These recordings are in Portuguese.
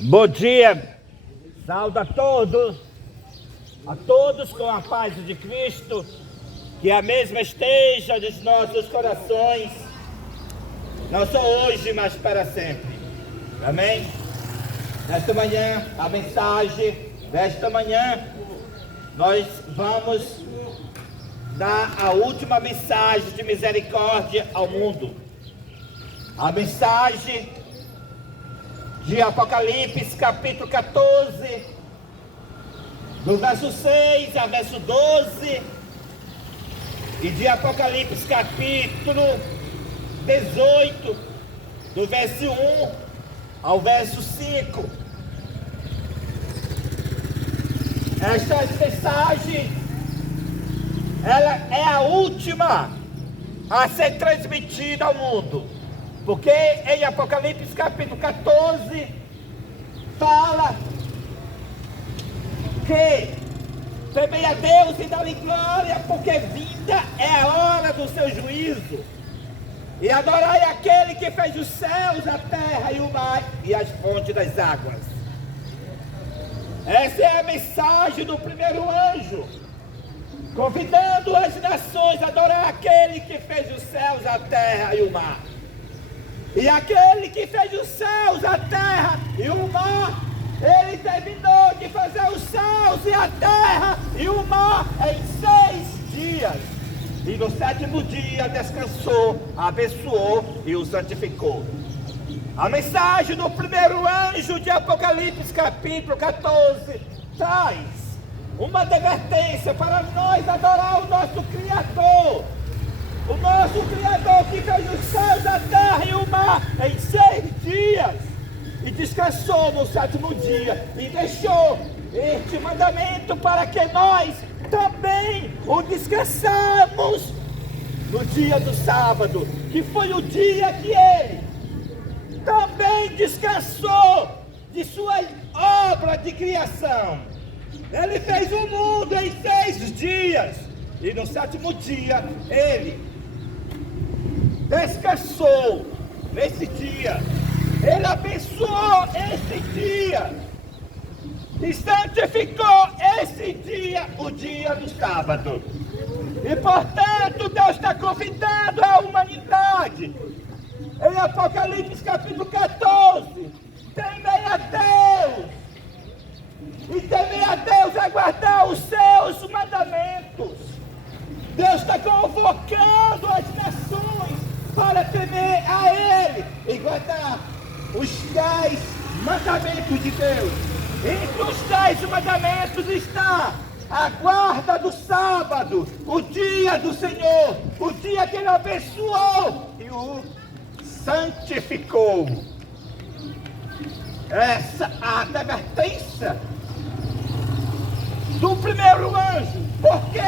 Bom dia, saúdo a todos com a paz de Cristo, que a mesma esteja nos nossos corações, não só hoje, mas para sempre. Amém? Nesta manhã, a mensagem desta manhã, nós vamos dar a última mensagem de misericórdia ao mundo. A mensagem de Apocalipse, capítulo 14, do verso 6 a verso 12, e de Apocalipse, capítulo 18, do verso 1 ao verso 5. Esta mensagem, ela é a última a ser transmitida ao mundo. Porque em Apocalipse capítulo 14 fala que temei a Deus e dá-lhe glória, porque vinda é a hora do seu juízo. E adorai aquele que fez os céus, a terra e o mar e as fontes das águas. Essa é a mensagem do primeiro anjo, convidando as nações a adorar aquele que fez os céus, a terra e o mar. E aquele que fez os céus, a terra e o mar, ele terminou de fazer os céus e a terra e o mar em 6 dias. E no 7º dia descansou, abençoou e o santificou. A mensagem do primeiro anjo de Apocalipse capítulo 14 traz uma advertência para nós adorar o nosso Criador. O nosso Criador que fez os céus, a terra e o mar em 6 dias. E descansou no 7º dia. E deixou este mandamento para que nós também o descansamos no dia do sábado. Que foi o dia que ele também descansou de sua obra de criação. Ele fez o mundo em 6 dias. E no 7º dia ele descansou nesse dia. Ele abençoou esse dia e santificou esse dia, o dia do sábado. E portanto Deus está convidando a humanidade em Apocalipse capítulo 14: temei a Deus, e temer a Deus é guardar os seus mandamentos. Deus está convocando as nações para temer a Ele e guardar os 10 mandamentos de Deus. Entre os 10 mandamentos está a guarda do sábado, o dia do Senhor, o dia que Ele abençoou e o santificou. Essa é a advertência do primeiro anjo, porque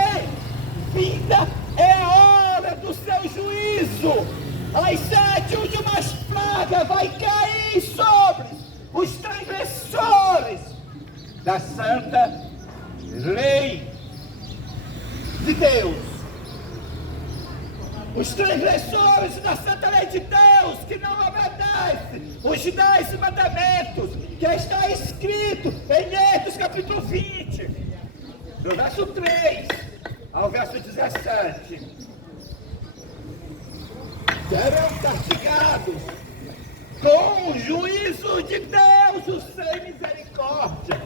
vinda é a hora do seu juízo. As 7 últimas pragas vai cair sobre os transgressores da santa lei de Deus. Os transgressores da santa lei de Deus que não obedecem os 10 mandamentos que está escrito em Êxodo capítulo 20, do verso 3 ao verso 17, serão castigados com o juízo de Deus, o sem misericórdia.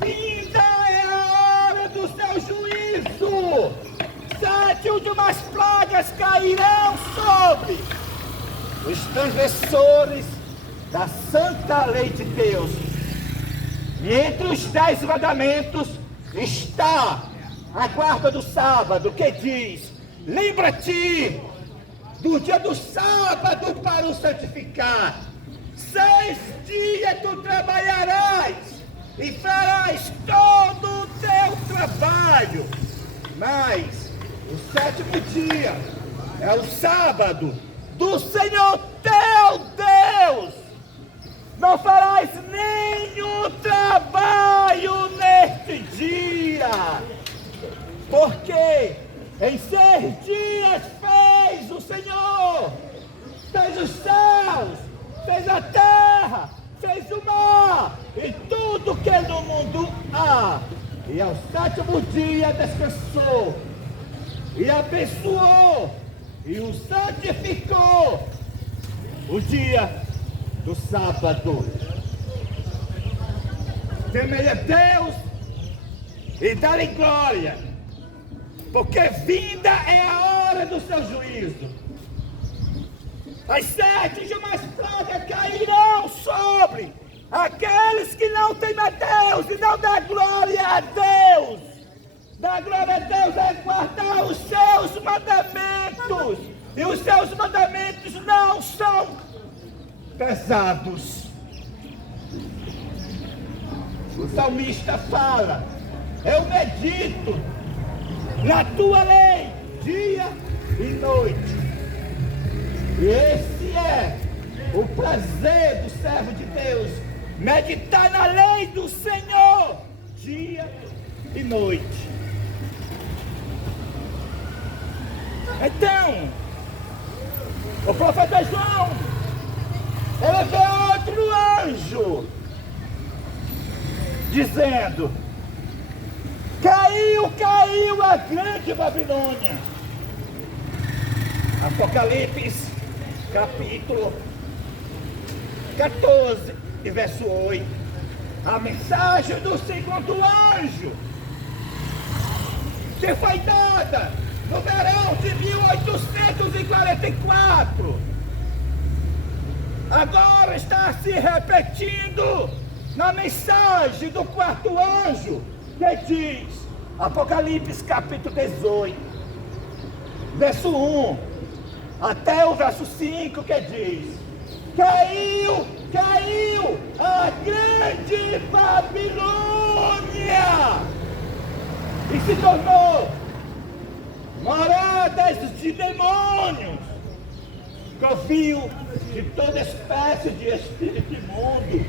Vinda é a hora do seu juízo. 7 últimas pragas cairão sobre os transgressores da santa lei de Deus. E entre os 10 mandamentos está a guarda do sábado, que diz: lembra-te do dia do sábado para o santificar. 6 dias tu trabalharás e farás todo o teu trabalho, mas o 7º dia é o sábado do Senhor teu Deus. Não farás nenhum trabalho neste dia, porque em 6 dias fez o Senhor, fez os céus, fez a terra, fez E ao sétimo dia descansou, e abençoou, e o santificou, o dia do sábado. Temei a Deus e dá-lhe glória, porque vinda é a hora do seu juízo. As 7 de mais pragas cairão sobre aqueles que não temem a Deus e não dão glória a Deus. Dar glória a Deus é guardar os seus mandamentos. E os seus mandamentos não são pesados. O salmista fala: eu medito na tua lei dia e noite. E esse é o prazer do servo de Deus, meditar na lei do Senhor dia e noite. Então, o profeta João, ele vê outro anjo dizendo: caiu a grande Babilônia. Apocalipse capítulo 14 e verso 8. A mensagem do segundo anjo que foi dada no verão de 1844 agora está se repetindo na mensagem do quarto anjo, que diz, Apocalipse capítulo 18 verso 1 até o verso 5, que diz: caiu a grande Babilônia e se tornou moradas de demônios, covil de toda espécie de espírito imundo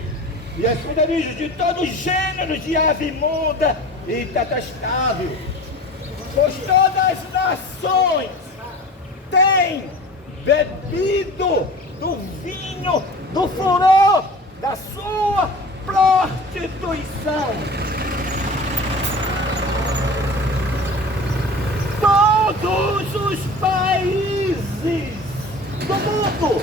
e esconderijos de todo gênero de ave imunda e detestável, pois todas as nações têm bebido do vinho do furor da sua prostituição. Todos os países do mundo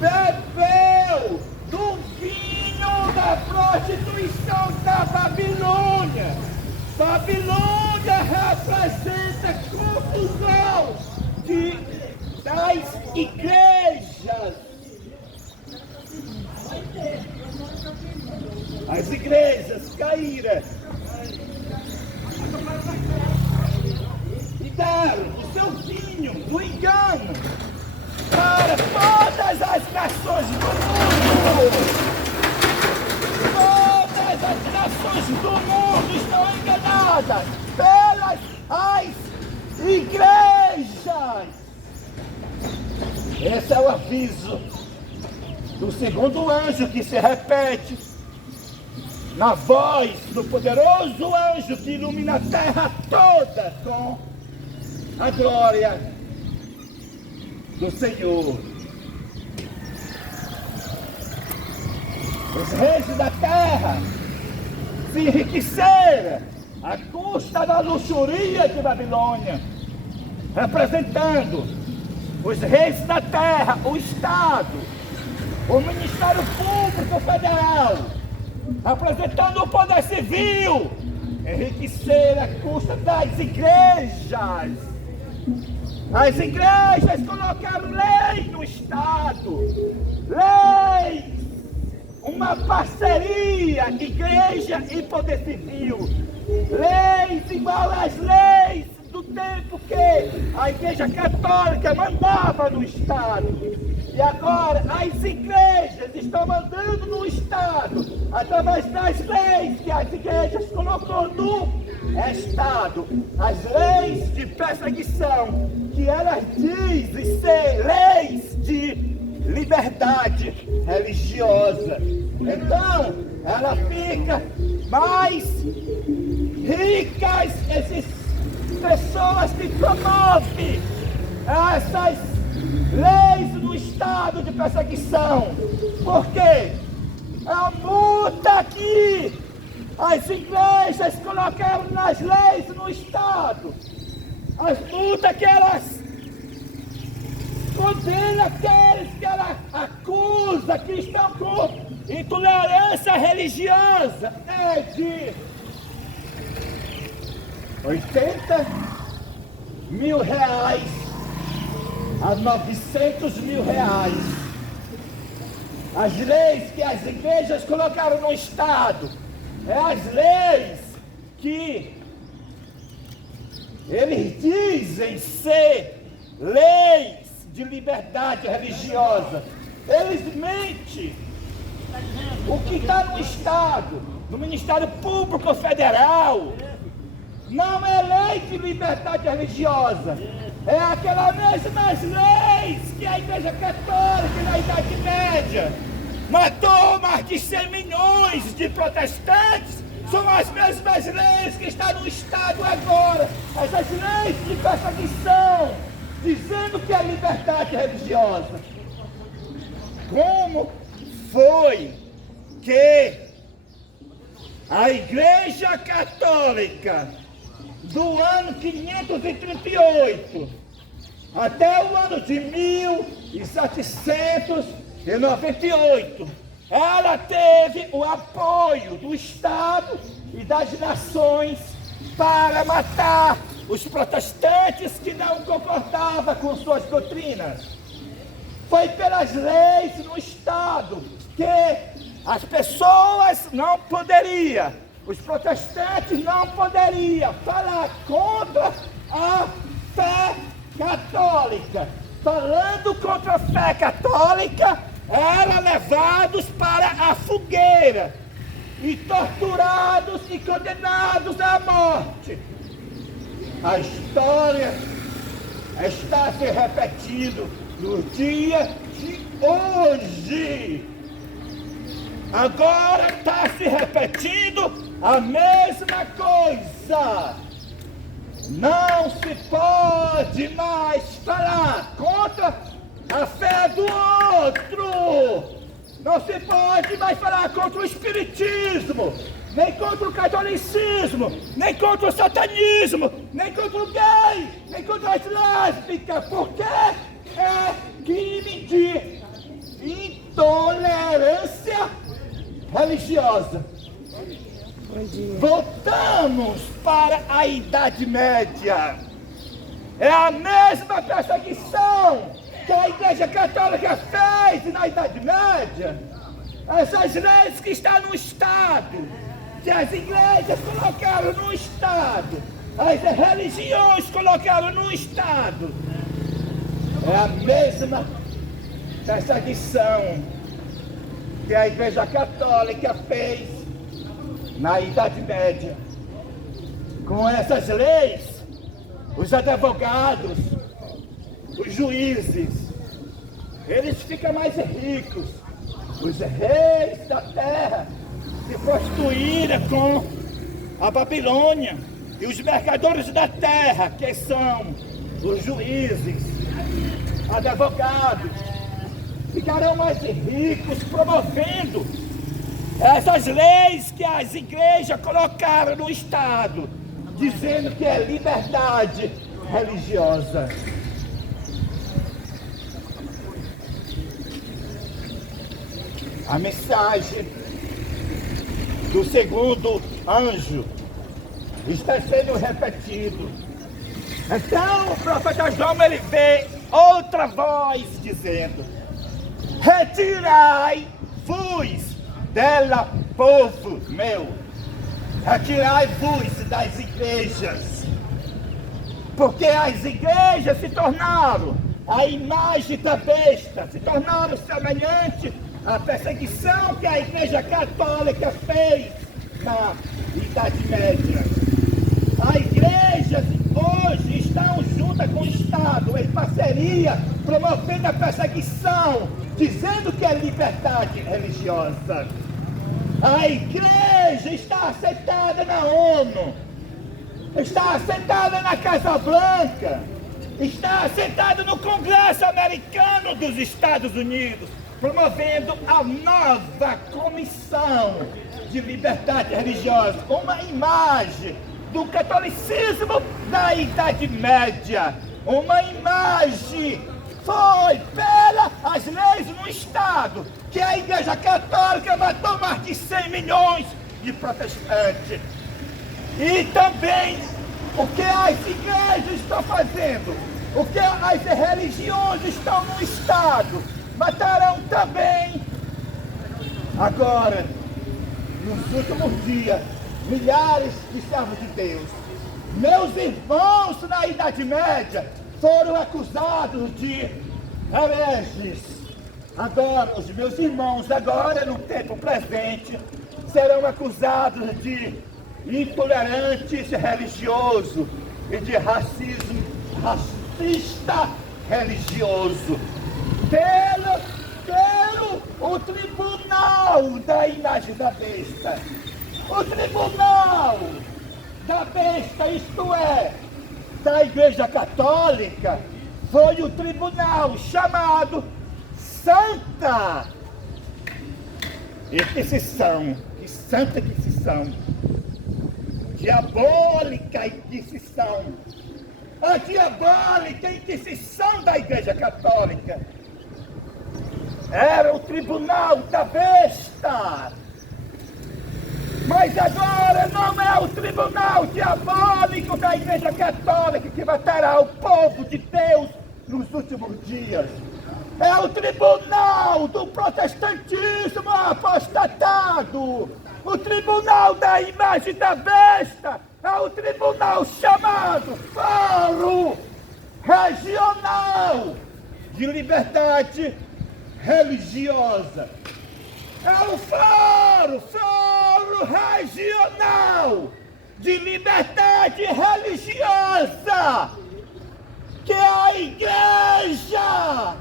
bebeu do vinho da prostituição da Babilônia. Babilônia representa confusão das igrejas. As igrejas caíram e deram o seu vinho do engano para todas as nações do mundo. Todas as nações do mundo estão enganadas pelas igrejas. Esse é o aviso do segundo anjo que se repete na voz do poderoso anjo que ilumina a terra toda com a glória do Senhor. Os reis da terra se enriqueceram à custa da luxúria de Babilônia, representando os reis da terra, o Estado, o Ministério Público Federal, representando o poder civil, enriquecer à custa das igrejas. As igrejas colocaram lei no Estado, leis, uma parceria, igreja e poder civil, leis igual às leis do tempo que a Igreja Católica mandava no Estado. E agora as igrejas estão mandando no Estado, através das leis que as igrejas colocou no Estado. As leis de perseguição, que elas dizem ser leis de liberdade religiosa. Então, ela fica mais ricas, essas pessoas que promovem essas leis no estado de perseguição. Por quê? A multa aqui As igrejas colocaram nas leis no Estado as multas que elas condenam aqueles que ela acusa que estão com intolerância religiosa. É de 80 mil reais a 900 mil reais. As leis que as igrejas colocaram no Estado, as leis que eles dizem ser leis de liberdade religiosa. Eles mentem. O que está no Estado, no Ministério Público Federal, não é lei de liberdade religiosa. É aquelas mesmas leis que a Igreja Católica na Idade Média matou mais de 100 milhões de protestantes. São as mesmas leis que estão no Estado agora. Essas leis de perseguição, dizendo que é liberdade religiosa. Como foi que a Igreja Católica do ano 538 até o ano de 1798, ela teve o apoio do Estado e das nações para matar os protestantes que não concordavam com suas doutrinas? Foi pelas leis no Estado que as pessoas não poderiam, os protestantes não poderiam falar contra a fé católica. Falando contra a fé católica, eram levados para a fogueira e torturados e condenados à morte. A história está se repetindo no dia de hoje. Agora está se repetindo a mesma coisa. Não se pode mais falar contra a fé do outro. Não se pode mais falar contra o espiritismo, nem contra o catolicismo, nem contra o satanismo, nem contra o gay, nem contra as lésbicas, porque é crime de intolerância religiosa. Voltamos para a Idade Média. É a mesma perseguição que a Igreja Católica fez na Idade Média. Essas leis que estão no Estado, que as igrejas colocaram no Estado, as religiões colocaram no Estado, é a mesma perseguição que a Igreja Católica fez na Idade Média. Com essas leis, os advogados, os juízes, eles ficam mais ricos. Os reis da terra se prostituíram com a Babilônia. E os mercadores da terra, que são os juízes, advogados, ficarão mais ricos promovendo essas leis que as igrejas colocaram no Estado, dizendo que é liberdade religiosa. A mensagem do segundo anjo está sendo repetido. Então o profeta João, ele vê outra voz dizendo: retirai-vos dela, povo meu, retirai-vos das igrejas, porque as igrejas se tornaram a imagem da besta, se tornaram semelhante à perseguição que a Igreja Católica fez na Idade Média. As igrejas hoje estão juntas com o Estado, em parceria, promovendo a perseguição, dizendo que é liberdade religiosa. A igreja está assentada na ONU, está assentada na Casa Branca, está assentada no Congresso americano dos Estados Unidos, promovendo a nova comissão de liberdade religiosa, uma imagem do catolicismo da Idade Média, uma imagem foi pelas leis no Estado, que a Igreja Católica matou mais de 100 milhões de protestantes. E também o que as igrejas estão fazendo, o que as religiões estão no Estado, matarão também. Agora, nos últimos dias, milhares de servos de Deus, meus irmãos na Idade Média, foram acusados de hereges. Agora, os meus irmãos, agora no tempo presente, serão acusados de intolerantes religioso e de racista religioso pelo o tribunal da imagem da besta. O tribunal da besta, isto é, da Igreja Católica, foi o tribunal chamado Santa Inquisição. Que Santa Inquisição, diabólica Inquisição, a diabólica Inquisição da Igreja Católica. Era o tribunal da besta. Mas agora não é o tribunal diabólico da Igreja Católica que matará o povo de Deus nos últimos dias. É o tribunal do protestantismo apostatado. O tribunal da imagem da besta é o tribunal chamado Fórum Regional de Liberdade Religiosa. É o Fórum Regional de Liberdade Religiosa que a Igreja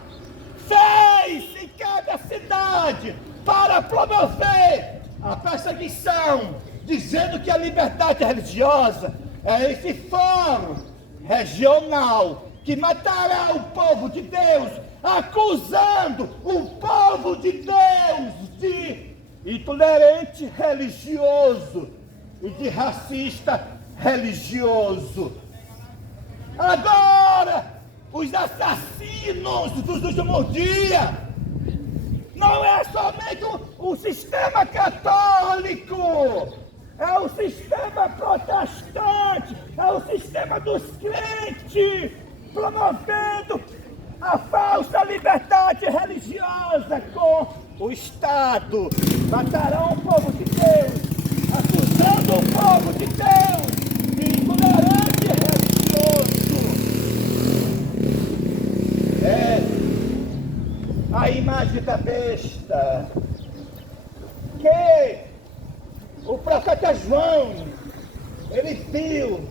fez em cada cidade para promover a perseguição, dizendo que a liberdade religiosa é esse fórum regional que matará o povo de Deus, acusando o povo de Deus de intolerante religioso e de racista religioso. Agora, os assassinos dos últimos dias não é somente o sistema católico, é o sistema protestante, é o sistema dos crentes, promovendo a falsa liberdade religiosa com o Estado. Matarão o povo de Deus, acusando o povo de Deus de intolerante religioso. A imagem da besta que o profeta João, ele viu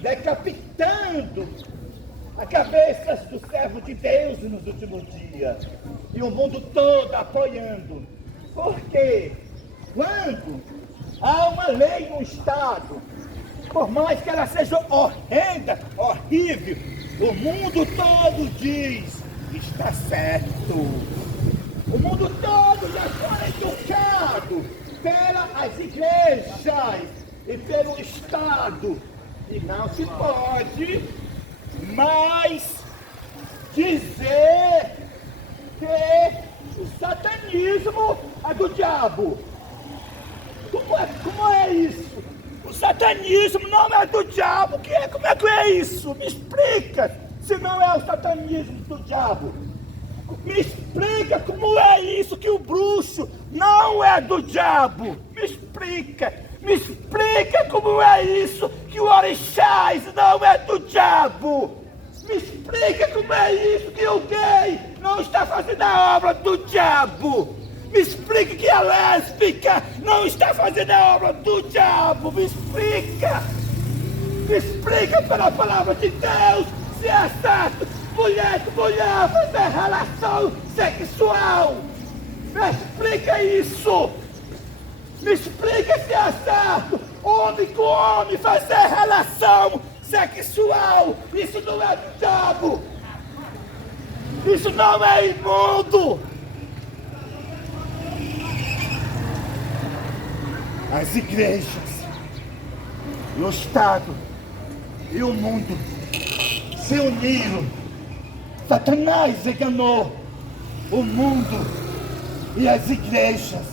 decapitando a cabeça do servo de Deus nos últimos dias, e o mundo todo apoiando. Porque quando há uma lei no Estado, por mais que ela seja horrenda, horrível, o mundo todo diz: está certo. O mundo todo já foi educado pelas igrejas e pelo Estado. E não se pode mais dizer que o satanismo é do diabo. Como é isso? O satanismo não é do diabo. Como é que é isso? Me explica. Se não é o satanismo do diabo, me explica como é isso que o bruxo não é do diabo. Me explica como é isso que o orixás não é do diabo. Me explica como é isso que o gay não está fazendo a obra do diabo. Me explica que a lésbica não está fazendo a obra do diabo. Me explica pela palavra de Deus. Se é certo mulher com mulher fazer relação sexual, me explica isso. Me explica se é certo homem com homem fazer relação sexual. Isso não é do diabo. Isso não é imundo. as igrejas, e o Estado e o mundo se uniram. Satanás enganou o mundo e as igrejas,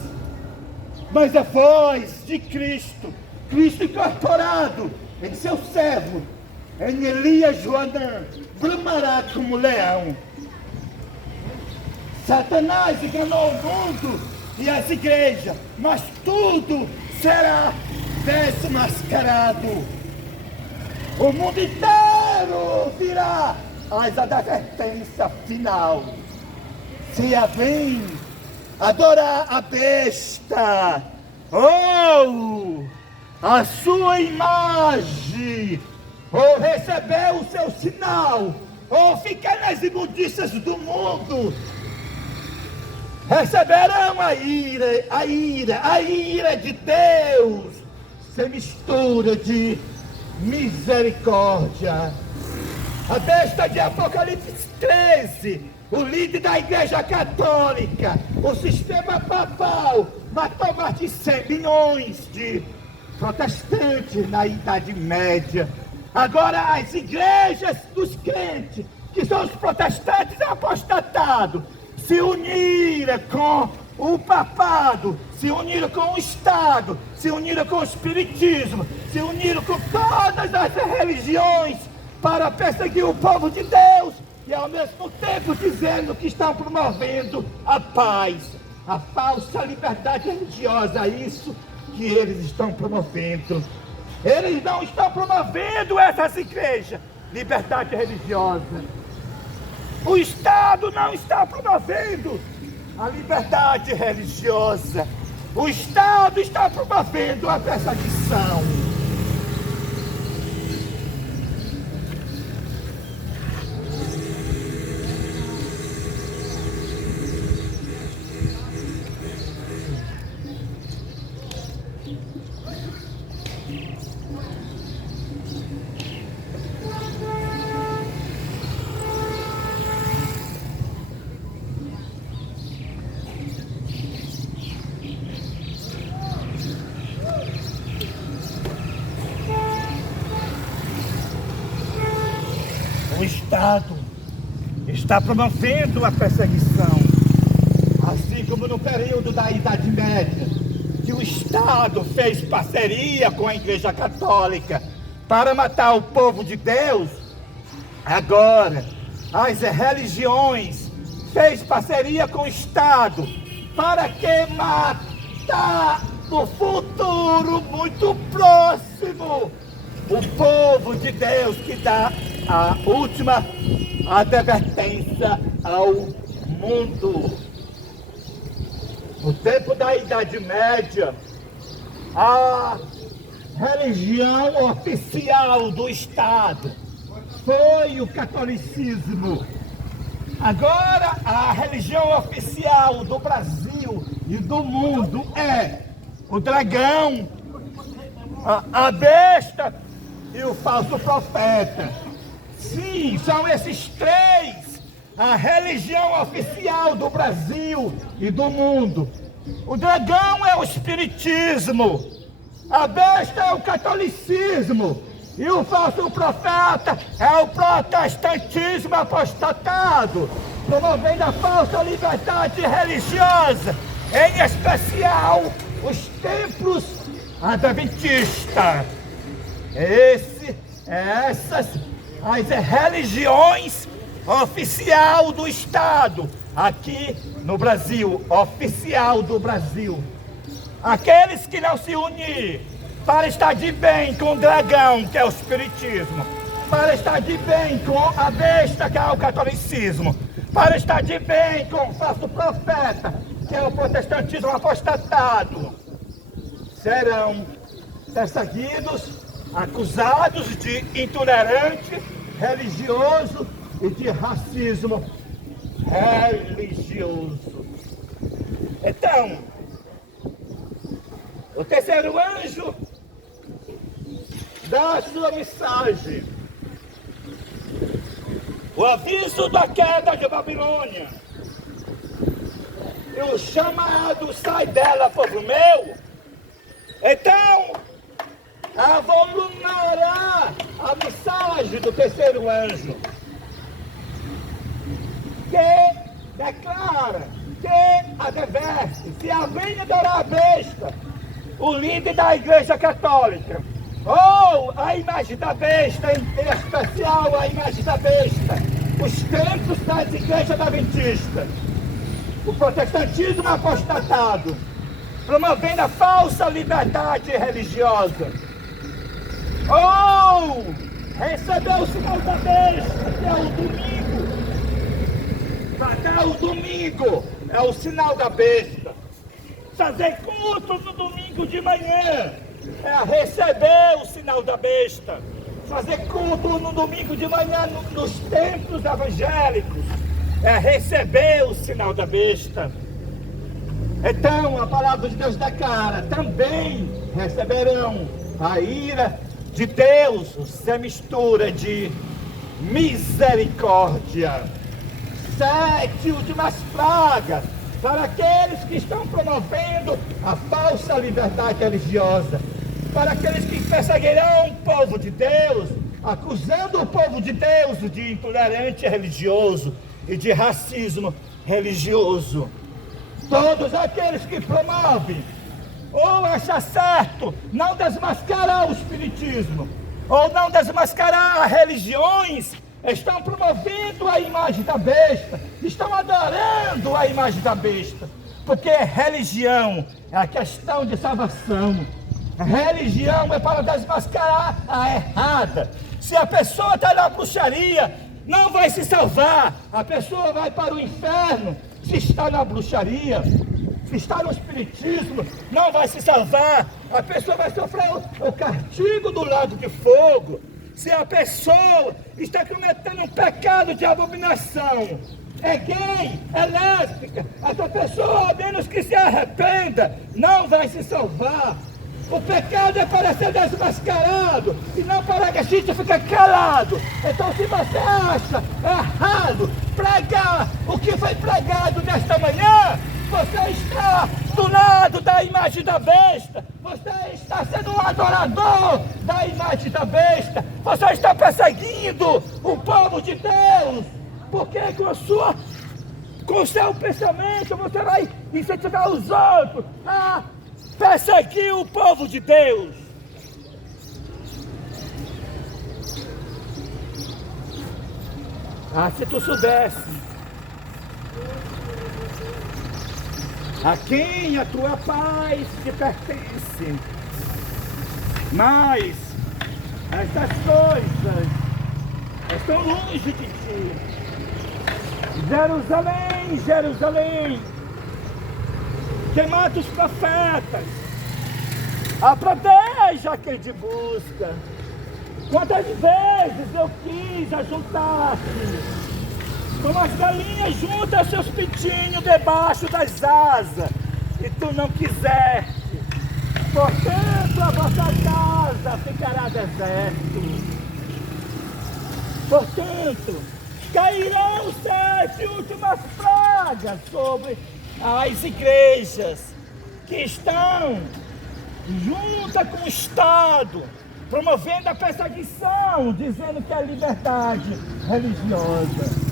mas a voz de Cristo, Cristo incorporado em seu servo, em Elias Joanã, bramará como leão. Satanás enganou o mundo e as igrejas, mas tudo será desmascarado. O mundo inteiro virá as advertência final. Se alguém adorar a besta, ou a sua imagem, ou receber o seu sinal, ou ficar nas imundícias do mundo, receberão a ira de Deus, sem mistura de misericórdia. A besta de Apocalipse 13, o líder da Igreja Católica, o sistema papal, matou mais de 100 milhões de protestantes na Idade Média. Agora as igrejas dos crentes, que são os protestantes apostatados, se uniram com o papado, se uniram com o Estado, se uniram com o Espiritismo, se uniram com todas as religiões para perseguir o povo de Deus e ao mesmo tempo dizendo que estão promovendo a paz, a falsa liberdade religiosa. Isso que eles estão promovendo. Eles não estão promovendo essas igrejas, liberdade religiosa. O Estado não está promovendo a liberdade religiosa. O Estado está promovendo a perseguição. O Estado está promovendo a perseguição, assim como no período da Idade Média, que o Estado fez parceria com a Igreja Católica para matar o povo de Deus. Agora, as religiões fez parceria com o Estado para que matar no futuro muito próximo o povo de Deus, que dá a última advertência ao mundo. No tempo da Idade Média, a religião oficial do Estado foi o catolicismo. Agora, a religião oficial do Brasil e do mundo é o dragão, a besta e o falso profeta. Sim, são esses três a religião oficial do Brasil e do mundo. O dragão é o espiritismo, a besta é o catolicismo e o falso profeta é o protestantismo apostatado, promovendo a falsa liberdade religiosa, em especial os templos adventistas. Essas as religiões oficial do Estado, aqui no Brasil, oficial do Brasil. Aqueles que não se unirem para estar de bem com o dragão, que é o espiritismo, para estar de bem com a besta, que é o catolicismo, para estar de bem com o falso profeta, que é o protestantismo apostatado, serão perseguidos, acusados de intolerante religioso e de racismo religioso. Então, o terceiro anjo dá a sua mensagem. O aviso da queda de Babilônia e o chamado "sai dela, povo meu", Então, avolunará a mensagem do terceiro anjo, que declara, que adverte, se alguém adorar a besta, o líder da Igreja Católica, ou a imagem da besta, em especial a imagem da besta, os templos das igrejas adventistas, o protestantismo apostatado, promovendo a falsa liberdade religiosa, ou recebeu o sinal da besta, que é o domingo. Até o domingo é o sinal da besta. Fazer culto no domingo de manhã é receber o sinal da besta. Fazer culto no domingo de manhã nos templos evangélicos é receber o sinal da besta. Então a palavra de Deus declara: também receberão a ira de Deus. Você mistura de misericórdia. 7 últimas pragas para aqueles que estão promovendo a falsa liberdade religiosa, para aqueles que perseguirão o povo de Deus, acusando o povo de Deus de intolerante religioso e de racismo religioso. Todos aqueles que promovem ou acham certo não desmascarar o espiritismo, ou não desmascarar religiões, estão promovendo a imagem da besta, estão adorando a imagem da besta, porque religião é a questão de salvação. Religião é para desmascarar a errada. Se a pessoa está na bruxaria, não vai se salvar, a pessoa vai para o inferno. Se está na bruxaria, se está no espiritismo, não vai se salvar, a pessoa vai sofrer o castigo do lago de fogo. Se a pessoa está cometendo um pecado de abominação, é gay, é lésbica, essa pessoa, a menos que se arrependa, não vai se salvar. O pecado é para ser desmascarado e não para que a gente fique calado. Então, se você acha errado pregar o que foi pregado nesta manhã, você está do lado da imagem da besta, você está sendo um adorador da imagem da besta, você está perseguindo o povo de Deus, porque com o seu pensamento você vai incentivar os outros a perseguir o povo de Deus. Ah, se tu soubesse a quem a tua paz te pertence, mas estas coisas estão longe de ti. Jerusalém, Jerusalém, que mata os profetas, proteja quem te busca. Quantas vezes eu quis ajuntar-te, como as galinhas juntam seus pintinhos debaixo das asas, e tu não quiseste. Portanto, a vossa casa ficará deserto. Portanto, cairão 7 últimas pragas sobre as igrejas que estão juntas com o Estado, promovendo a perseguição, dizendo que é liberdade religiosa.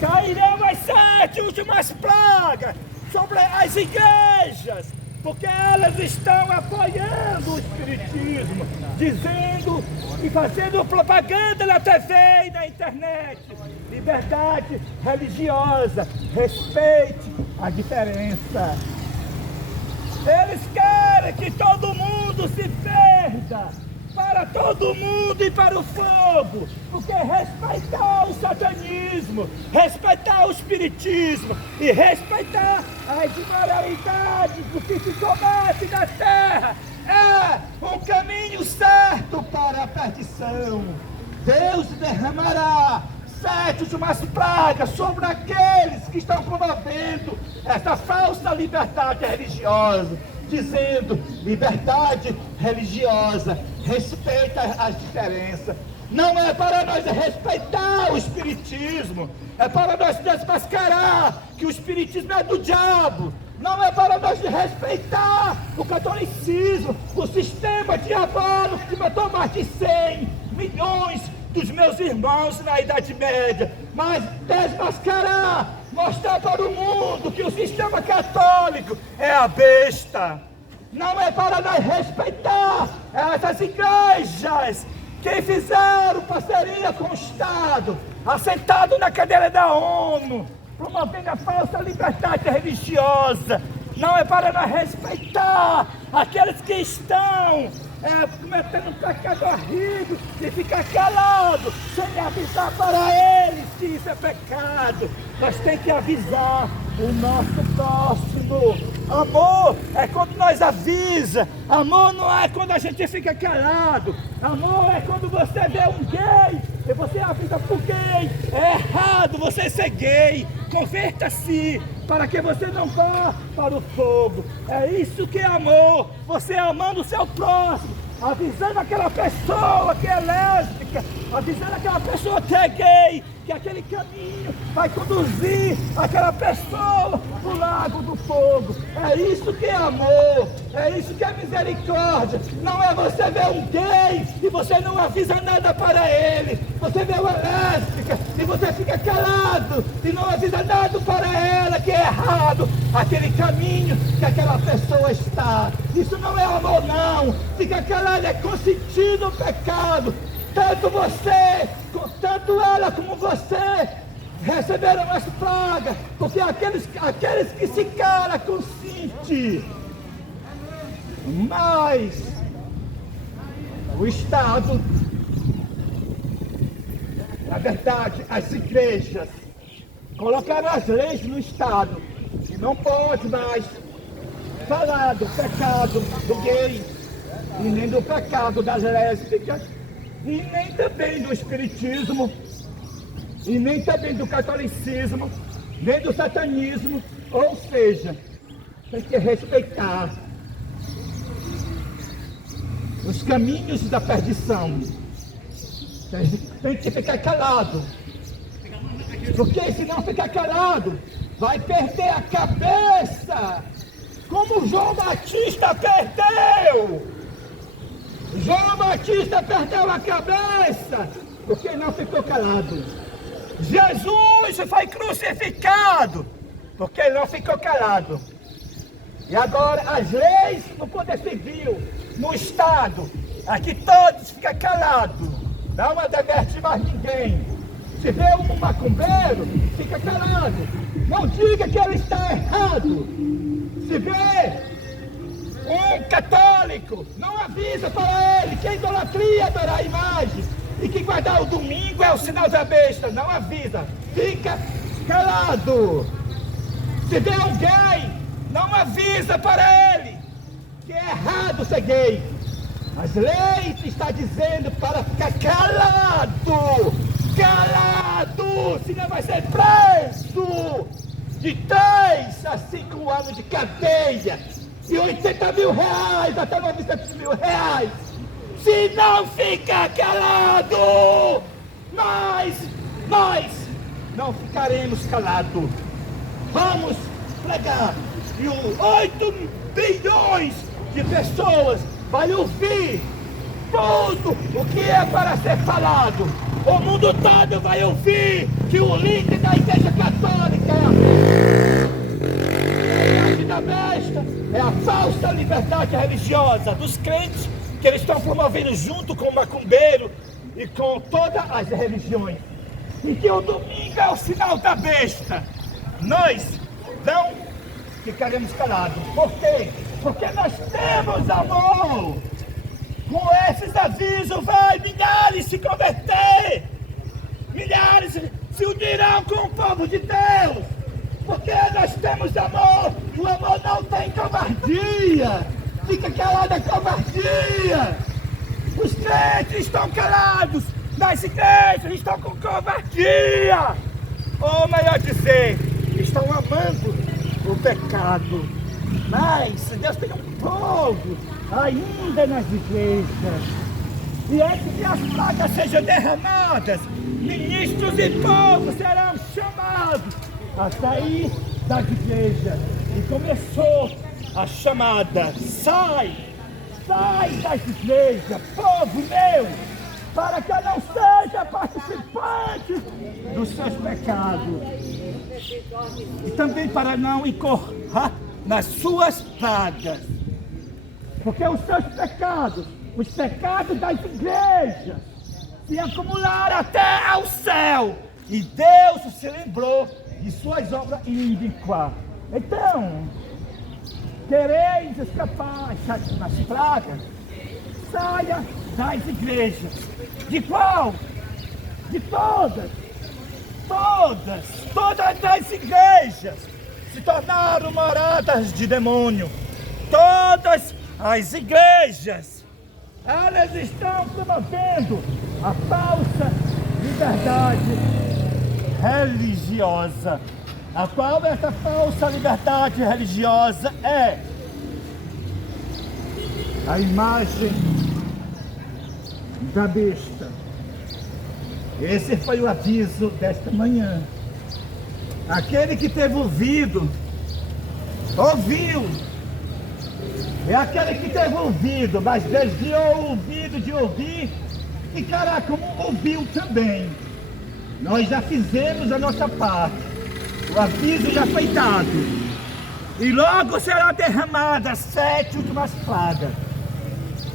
Cairão as 7 últimas pragas sobre as igrejas, porque elas estão apoiando o espiritismo, dizendo e fazendo propaganda na TV e na internet. Liberdade religiosa, respeite a diferença. Eles querem que todo mundo se perda, para todo mundo e para o fogo, porque respeitar o satanismo, respeitar o espiritismo e respeitar as imoralidades do que se comete na terra é um caminho certo para a perdição. Deus derramará 7 últimas pragas sobre aqueles que estão promovendo essa falsa liberdade religiosa, dizendo liberdade religiosa, respeita as diferenças. Não é para nós respeitar o espiritismo, é para nós desmascarar que o espiritismo é do diabo. Não é para nós respeitar o catolicismo, o sistema diabólico que matou mais de 100 milhões dos meus irmãos na Idade Média, mas desmascarar, mostrar para o mundo que o sistema católico é a besta. Não é para nós respeitar essas igrejas que fizeram parceria com o Estado, assentado na cadeira da ONU, promovendo a falsa liberdade religiosa. Não é para nós respeitar aqueles que estão cometendo um pecado horrível e ficar calado, sem avisar para eles que isso é pecado. Nós temos que avisar o nosso próximo. Amor é quando nós avisa. Amor não é quando a gente fica calado. Amor é quando você vê um gay e você avisa pro gay. É errado você ser gay. Converta-se para que você não vá para o fogo. É isso que é amor. Você amando o seu próximo, avisando aquela pessoa que é lésbica, avisando aquela pessoa que é gay, que aquele caminho vai conduzir aquela pessoa para o lago do fogo. É isso que é amor, é isso que é misericórdia. Não é você ver um gay e você não avisa nada para ele. Você vê uma lésbica e você fica calado e não avisa nada para ela que é errado aquele caminho que aquela pessoa está. Isso não é amor não. Fica calado é consentir o pecado. Tanto ela como você receberam as pragas, porque aqueles que se calam consente. Mas o Estado, na verdade, as igrejas colocaram as leis no Estado que não pode mais falar do pecado do gay, e nem do pecado das lésbicas, e nem também do espiritismo, e nem também do catolicismo, nem do satanismo. Ou seja, tem que respeitar os caminhos da perdição. Tem que ficar calado, porque se não ficar calado, vai perder a cabeça, como João Batista perdeu. João Batista perdeu a cabeça, porque não ficou calado. Jesus foi crucificado, porque ele não ficou calado. E agora as leis no poder civil, no Estado, aqui todos ficam calados, não adverte mais ninguém. Se vê um macumbeiro, fica calado, não diga que ele está errado. Se vê um católico, não avisa para ele que a idolatria é adorar a imagem e que guardar o domingo é o sinal da besta. Não avisa, fica calado. Se vê um gay, não avisa para ele que é errado ser gay. As leis estão dizendo para ficar calado, senão vai ser preso de 3 a 5 anos de cadeia e 80 mil reais até 900 mil reais, se não ficar calado. Mas nós não ficaremos calados. Vamos pregar e 8 bilhões de pessoas vai ouvir tudo o que é para ser falado. O mundo todo vai ouvir que o líder da Igreja Católica é da besta, é a falsa liberdade religiosa dos crentes que eles estão promovendo junto com o macumbeiro e com todas as religiões. E que o domingo é o sinal da besta. Nós não ficaremos calados. Por quê? Porque nós temos amor. Com esses avisos vai milhares se converter. Milhares se unirão com o povo de Deus. Porque nós temos amor. O amor não tem covardia. Fica calado a covardia. Os crentes estão calados. Nas igrejas estão com covardia. Ou melhor dizer, estão amando o pecado. Mas Deus tem um povo ainda nas igrejas. E antes que as pragas sejam derramadas, ministros e povos serão chamados a sair das igrejas. E começou a chamada: sai, sai das igrejas, povo meu, para que eu não seja participante dos seus pecados. E também para não incorrer nas suas pragas. Porque os seus pecados, os pecados das igrejas, se acumularam até ao céu. E Deus se lembrou de suas obras iniquas. Então, quereis escapar nas pragas? Saia das igrejas. De qual? De todas. Todas as igrejas se tornaram moradas de demônio. Todas as igrejas, elas estão promovendo a falsa liberdade religiosa. A qual essa falsa liberdade religiosa é a imagem da besta. Esse foi o aviso desta manhã. Aquele que teve ouvido, ouviu. É aquele que teve ouvido, mas desviou o ouvido de ouvir, ficará como ouviu também. Nós já fizemos a nossa parte. O aviso já foi dado. E logo será derramada as 7 últimas pragas.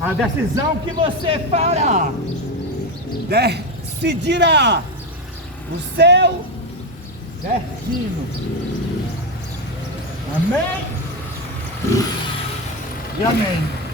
A decisão que você fará decidirá o seu destino. Amém? E amém.